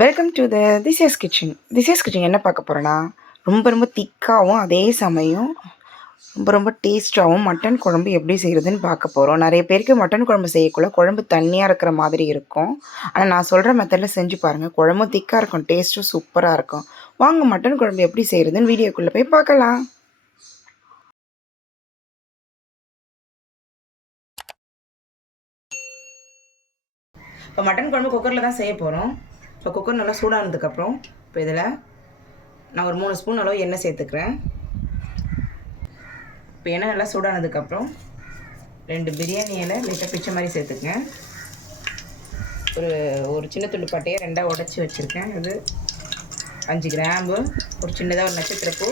Welcome to this kitchen என்ன பார்க்க போகிறேன்னா ரொம்ப திக்காகவும் அதே சமயம் ரொம்ப டேஸ்ட்டாகவும் மட்டன் குழம்பு எப்படி செய்கிறதுன்னு பார்க்க போகிறோம். நிறைய பேருக்கு மட்டன் குழம்பு செய்யக்குள்ள குழம்பு தண்ணியாக இருக்கிற மாதிரி இருக்கும். ஆனால் நான் சொல்கிற மெத்தடில் செஞ்சு பாருங்கள், குழம்பும் திக்காக இருக்கும், டேஸ்ட்டும் சூப்பராக இருக்கும். வாங்க மட்டன் குழம்பு எப்படி செய்கிறதுன்னு வீடியோக்குள்ளே போய் பார்க்கலாம். இப்போ மட்டன் குழம்பு குக்கரில் தான் செய்ய போகிறோம். இப்போ குக்கர் நல்லா சூடானதுக்கப்புறம் இப்போ இதில் நான் ஒரு 3 ஸ்பூன் அளவு எண்ணெய் சேர்த்துக்கிறேன். இப்போ எண்ணெய் நல்லா சூடானதுக்கப்புறம் 2 பிரியாணி இலை லைட்டாக பிச்சை மாதிரி சேர்த்துக்கேன். ஒரு சின்ன துண்டு பட்டையை 2ஆக உடச்சி வச்சுருக்கேன். இது 5 கிராம்பு, ஒரு சின்னதாக ஒரு நட்சத்திரப்பூ,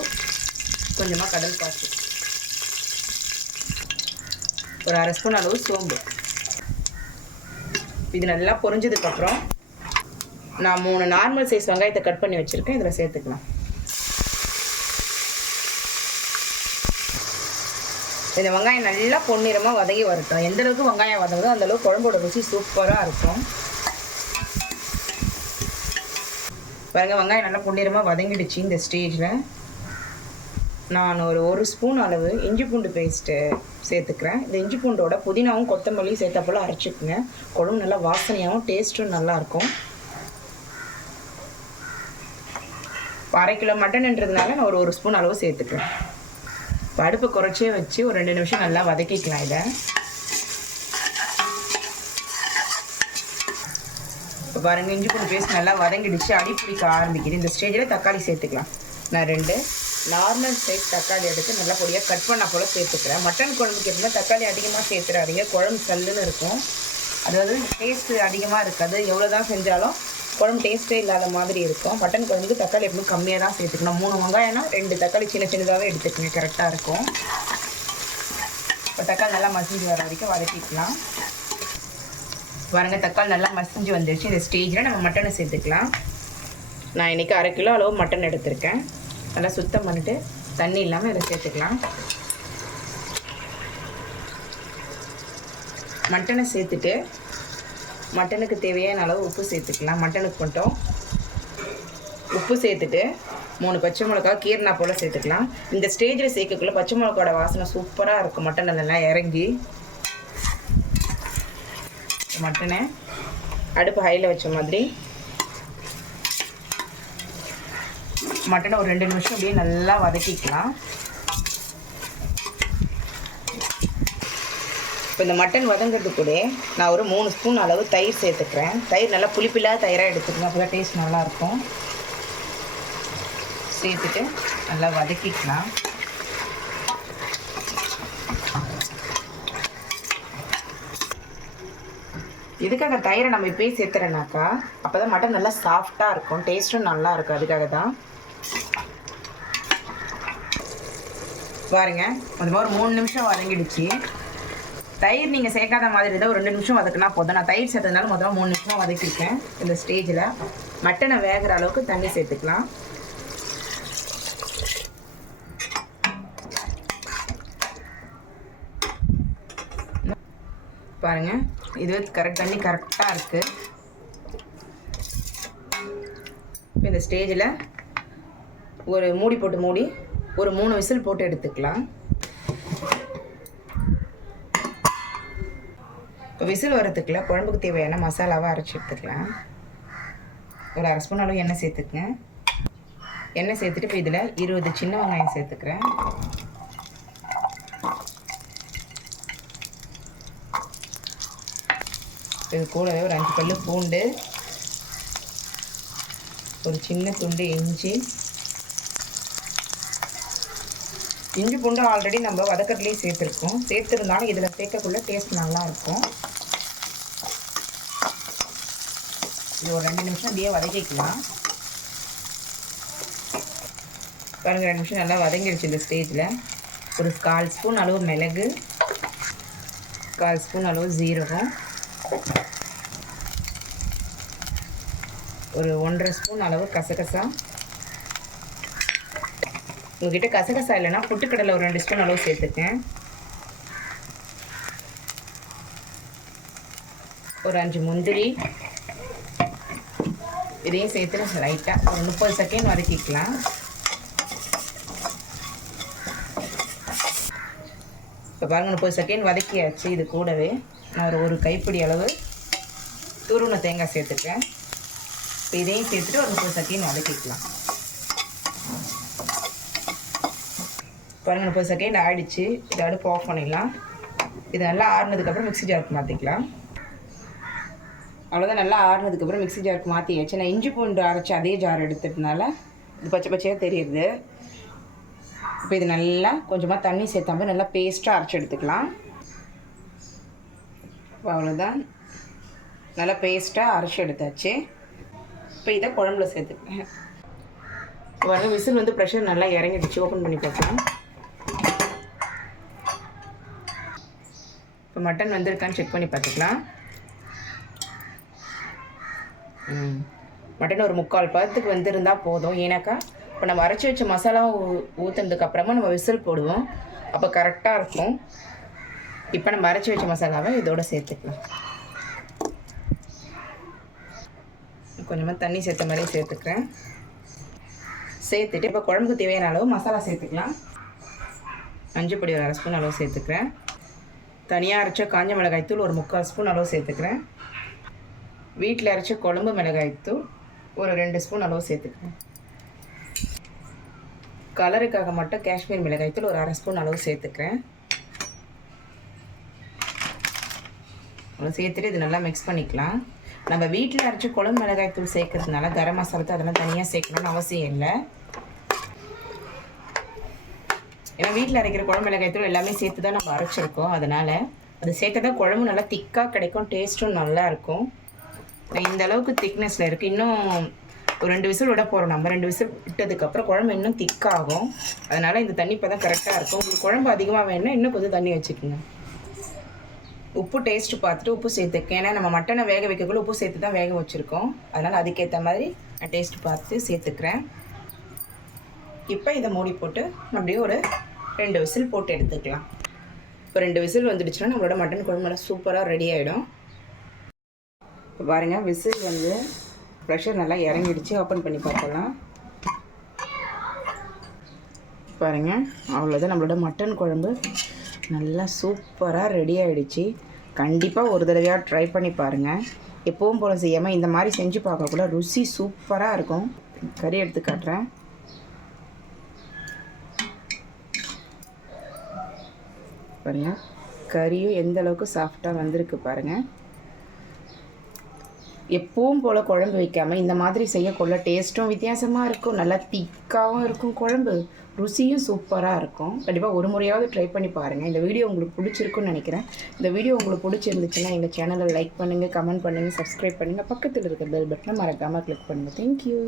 கொஞ்சமாக கடல் பாசி, ஒரு 1/2 ஸ்பூன் அளவு சோம்பு. இது நல்லா பொரிஞ்சதுக்கப்புறம் நான் 3 நார்மல் சைஸ் வெங்காயத்தை கட் பண்ணி வச்சுருக்கேன். இதில் சேர்த்துக்கலாம். இந்த வெங்காயம் நல்லா பொன்னிறமாக வதங்கி வரட்டும். எந்தளவுக்கு வெங்காயம் வதங்குதோ அந்தளவுக்கு குழம்போட ருசி சூப்பராக இருக்கும். பாருங்கள், வெங்காயம் நல்லா பொன்னிறமாக வதங்கிடுச்சு. இந்த ஸ்டேஜில் நான் ஒரு ஸ்பூன் அளவு இஞ்சி பூண்டு பேஸ்ட்டு சேர்த்துக்கிறேன். இந்த இஞ்சி பூண்டோட புதினாவும் கொத்தமல்லியும் சேர்த்தா போல் அரைச்சிக்குங்க. குழம்பு நல்லா வாசனையாகவும் டேஸ்ட்டும் நல்லாயிருக்கும். 1/2 கிலோ மட்டன்ன்றதுனால நான் ஒரு ஸ்பூன் அளவு சேர்த்துக்கிறேன். இப்போ அடுப்பை குறைச்சே வச்சு ஒரு 2 நிமிஷம் நல்லா வதக்கிக்கலாம். இதை இப்போ பாருங்கள், இஞ்சி பூண்டு பேஸ்ட் நல்லா வதங்கிடுச்சு, அடி பிடிக்க ஆரம்பிக்குது. இந்த ஸ்டேஜில் தக்காளி சேர்த்துக்கலாம். நான் 2 நார்மல் சைஸ் தக்காளி எடுத்து நல்லா பொடியாக கட் பண்ண போல் சேர்த்துக்கிறேன். மட்டன் குழம்புக்கு எப்படின்னா தக்காளி அதிகமாக சேர்த்துறாதீங்க, குழம்பு சல்லுன்னு இருக்கும். அதாவது டேஸ்ட்டு அதிகமாக இருக்காது. எவ்வளோ தான் செஞ்சாலும் குழம்பு டேஸ்ட்டே இல்லாத மாதிரி இருக்கும். மட்டன் குழம்புக்கு தக்காளி எப்பவுமே கம்மியாக தான் சேர்த்துக்கணும். 3 வெங்காயம்னா 2 தக்காளி சின்னதாகவே எடுத்துக்கணும், கரெக்டாக இருக்கும். இப்போ தக்காளி நல்லா மசிஞ்சு வர வரைக்கும் வதக்கிக்கலாம். பாருங்க, தக்காளி நல்லா மசிஞ்சு வந்துடுச்சு. இந்த ஸ்டேஜில் நம்ம மட்டனை சேர்த்துக்கலாம். நான் இன்றைக்கி 1/2 கிலோ அளவு மட்டன் எடுத்திருக்கேன். நல்லா சுத்தம் பண்ணிவிட்டு தண்ணி இல்லாமல் இதை சேர்த்துக்கலாம். மட்டனை சேர்த்துட்டு மட்டனுக்கு தேவையான அளவு உப்பு சேர்த்துக்கலாம். மட்டனுக்கு மட்டும் உப்பு சேர்த்துட்டு 3 பச்சை மிளகா கீரைனா போல் சேர்த்துக்கலாம். இந்த ஸ்டேஜில் சேர்க்கக்குள்ள பச்சை மிளகாவோட வாசனை சூப்பராக இருக்கும். மட்டன் நல்லா இறங்கி மட்டனை அடுப்பு ஹையில் வச்ச மாதிரி மட்டனை ஒரு 2 நிமிஷம் அப்படியே நல்லா வதக்கிக்கலாம். இப்போ இந்த மட்டன் வதங்கிறது கூட நான் ஒரு 3 ஸ்பூன் அளவு தயிர் சேர்த்துக்கிறேன். தயிர் நல்லா புளிப்பில்லாத தயிராக எடுத்துக்கணும், அப்போ தான் டேஸ்ட் நல்லாயிருக்கும். சேர்த்துட்டு நல்லா வதக்கிக்கலாம். இதுக்காக தயிரை நம்ம இப்போயே சேர்த்துறேனாக்கா அப்போ தான் மட்டன் நல்லா சாஃப்டாக இருக்கும், டேஸ்ட்டும் நல்லா இருக்கும். அதுக்காக தான் பாருங்க, அது மாதிரி 3 நிமிஷம் வதங்கிடுச்சு. தயிர் நீங்கள் சேர்க்காத மாதிரி இருந்தால் ஒரு 2 நிமிஷம் வதக்குனா போதும். நான் தயிர் சேர்த்ததுனால முதல்ல 3 நிமிஷம் வதக்கியிருக்கேன். இந்த ஸ்டேஜில் மட்டனை வேகிற அளவுக்கு தண்ணி சேர்த்துக்கலாம். பாருங்கள், இது தண்ணி கரெக்டாக இருக்குது. இப்போ இந்த ஸ்டேஜில் ஒரு மூடி ஒரு 3 விசில் போட்டு எடுத்துக்கலாம். இப்போ விசில் வரத்துக்குள்ள குழம்புக்கு தேவையான மசாலாவை அரைச்சி எடுத்துக்கலாம். ஒரு 1/2 ஸ்பூன் அளவு எண்ணெய் சேர்த்துக்குங்க. எண்ணெய் சேர்த்துட்டு இப்போ இதில் 20 சின்ன வெங்காயம் சேர்த்துக்கிறேன். இது கூடவே ஒரு 5 பல்லு பூண்டு, ஒரு சின்ன துண்டு இஞ்சி பூண்டு ஆல்ரெடி நம்ம வதக்கத்துலேயே சேர்த்துருந்தாலும் இதில் சேர்க்கக்குள்ள டேஸ்ட் நல்லாயிருக்கும். இது ஒரு 2 நிமிஷம் அப்படியே வதக்கிக்கலாம். பாருங்க, 2 நிமிஷம் நல்லா வதங்கிடுச்சு. இந்த ஸ்டேஜில் ஒரு 1/4 ஸ்பூன் அளவு மிளகு, 1/4 ஸ்பூன் அளவு ஜீரகம், ஒரு 1/2 ஸ்பூன் அளவு கசகசா. உங்ககிட்ட கசகசா இல்லைன்னா பொட்டுக்கடலை ஒரு 2 ஸ்பூன் அளவு சேர்த்துக்கேன். ஒரு 5 முந்திரி, இதையும் சேர்த்து லைட்டாக ஒரு 30 செகண்ட் வதக்கிக்கலாம். இப்போ பாருங்கள் 30 செகண்ட் வதக்கியாச்சு. இது கூடவே நான் ஒரு கைப்பிடி அளவு துருவின தேங்காய் சேர்த்துக்கிறேன். இப்போ இதையும் சேர்த்துட்டு ஒரு 30 செகண்ட் வதக்கிக்கலாம். பாருங்கள் 30 செகண்ட் ஆகிடுச்சு. இதை அடுப்பு ஆஃப் பண்ணிடலாம். இது நல்லா ஆறுனதுக்கப்புறம் மிக்ஸி ஜாருக்கு மாற்றிக்கலாம். அவ்வளோதான், நல்லா ஆறுனதுக்கப்புறம் மிக்ஸி ஜாருக்கு மாற்றியாச்சு. நான் இஞ்சி பூண்டு அரைச்சி அதே ஜார் எடுத்துட்டனால இது பச்சை பச்சையாக தெரியுது. இப்போ இது நல்லா கொஞ்சமாக தண்ணி சேர்த்தாம நல்லா பேஸ்ட்டாக அரைச்சி எடுத்துக்கலாம். அவ்வளோதான், நல்லா பேஸ்ட்டாக அரைச்சி எடுத்தாச்சு. இப்போ இதை குழம்புல சேர்த்துக்கிறேன். வர விசில் வந்து ப்ரெஷர் நல்லா இறங்கிடுச்சு. ஓப்பன் பண்ணி பார்க்கலாம். இப்போ மட்டன் வந்திருக்கான்னு செக் பண்ணி பார்த்துக்கலாம். மட்டன் ஒரு 3/4 பதத்துக்கு வந்துருந்தால் போதும். ஏன்னாக்கா இப்போ நம்ம அரைச்சி வச்ச மசாலா ஊற்றுனதுக்கப்புறமா நம்ம விசில் போடுவோம், அப்போ கரெக்டாக இருக்கும். இப்போ நம்ம அரைச்சி வச்ச மசாலாவை இதோட சேர்த்துக்கலாம். கொஞ்சமாக தண்ணி சேர்த்த மாதிரி சேர்த்துக்கிறேன். சேர்த்துட்டு இப்போ குழம்புக்கு தேவையான அளவு மசாலா சேர்த்துக்கலாம். மஞ்சள் பொடி ஒரு 1/2 ஸ்பூன் அளவு சேர்த்துக்கிறேன். தனியாக அரைச்ச காஞ்ச மிளகாய்த்தூள் ஒரு 3/4 ஸ்பூன் அளவு சேர்த்துக்கிறேன். வீட்டில் அரைச்ச குழம்பு மிளகாய்த்தூள் ஒரு 2 ஸ்பூன் அளவு சேர்த்துக்கிறேன். கலருக்காக மட்டும் காஷ்மீர் மிளகாய்த்தூள் ஒரு 1/2 ஸ்பூன் அளவு சேர்த்துக்கிறேன். அவ்வளோ சேர்த்துட்டு இது நல்லா மிக்ஸ் பண்ணிக்கலாம். நம்ம வீட்டில் அரைச்சி குழம்பு மிளகாய்த்தூள் சேர்க்கறதுனால கரம் மசாலா அதெல்லாம் தனியாக சேர்க்கணும்னு அவசியம் இல்லை. ஏன்னா வீட்டில் அரைக்கிற குழம்பு மிளகாய்த்தூள் எல்லாமே சேர்த்து தான் நம்ம அரைச்சிருக்கோம். அதனால் அது சேர்த்து தான் குழம்பு நல்லா திக்காக கிடைக்கும், டேஸ்ட்டும் நல்லா இருக்கும். இந்த அளவுக்கு திக்னஸில் இருக்குது. இன்னும் ஒரு 2 விசில் விட போகிறோம். நம்ம 2 விசில் விட்டதுக்கப்புறம் குழம்பு இன்னும் திக்காகும். அதனால் இந்த தண்ணி இப்போ தான் கரெக்டாக இருக்கும். உங்களுக்கு குழம்பு அதிகமாக வேணும்னா இன்னும் கொஞ்சம் தண்ணி வச்சுக்கோங்க. உப்பு டேஸ்ட்டு பார்த்துட்டு உப்பு சேர்த்துக்கேன். ஏன்னா நம்ம மட்டனை வேக வைக்கக்குள்ள உப்பு சேர்த்து தான் வேக வச்சுருக்கோம். அதனால் அதுக்கேற்ற மாதிரி நான் டேஸ்ட்டு பார்த்து சேர்த்துக்கிறேன். இப்போ இதை மூடி போட்டு அப்படியே ஒரு 2 விசில் போட்டு எடுத்துக்கலாம். இப்போ 2 விசில் வந்துடுச்சுன்னா நம்மளோட மட்டன் குழம்பு நல்லா சூப்பராக ரெடி ஆகிடும். இப்போ பாருங்கள், விசில் வந்து ப்ரெஷர் நல்லா இறங்கிடுச்சு. ஓப்பன் பண்ணி பார்க்கலாம். பாருங்கள், அவ்வளோதான், நம்மளோட மட்டன் குழம்பு நல்லா சூப்பராக ரெடி ஆகிடுச்சு. கண்டிப்பாக ஒரு தடவையாக ட்ரை பண்ணி பாருங்கள். எப்பவும் போல் செய்யாமல் இந்த மாதிரி செஞ்சு பார்க்கக்குள்ள ருசி சூப்பராக இருக்கும். கறி எடுத்து காட்டுறேன். பாருங்கள், கறியும் எந்த அளவுக்கு சாஃப்டாக வந்திருக்கு பாருங்கள். எப்பவும் போல் குழம்பு வைக்காமல் இந்த மாதிரி செய்யக்குள்ள டேஸ்ட்டும் வித்தியாசமாக இருக்கும், நல்லா திக்காகவும் இருக்கும், குழம்பு ருசியும் சூப்பராக இருக்கும். கண்டிப்பாக ஒரு முறையாவது ட்ரை பண்ணி பாருங்கள். இந்த வீடியோ உங்களுக்கு பிடிச்சிருக்குன்னு நினைக்கிறேன். இந்த வீடியோ உங்களுக்கு பிடிச்சிருந்துச்சுன்னா எங்கள் சேனலை லைக் பண்ணுங்கள், கமெண்ட் பண்ணுங்கள், சப்ஸ்கிரைப் பண்ணுங்கள். பக்கத்தில் இருக்கிற பெல் பட்டனை மறக்காமல் கிளிக் பண்ணுங்கள். தேங்க்யூ.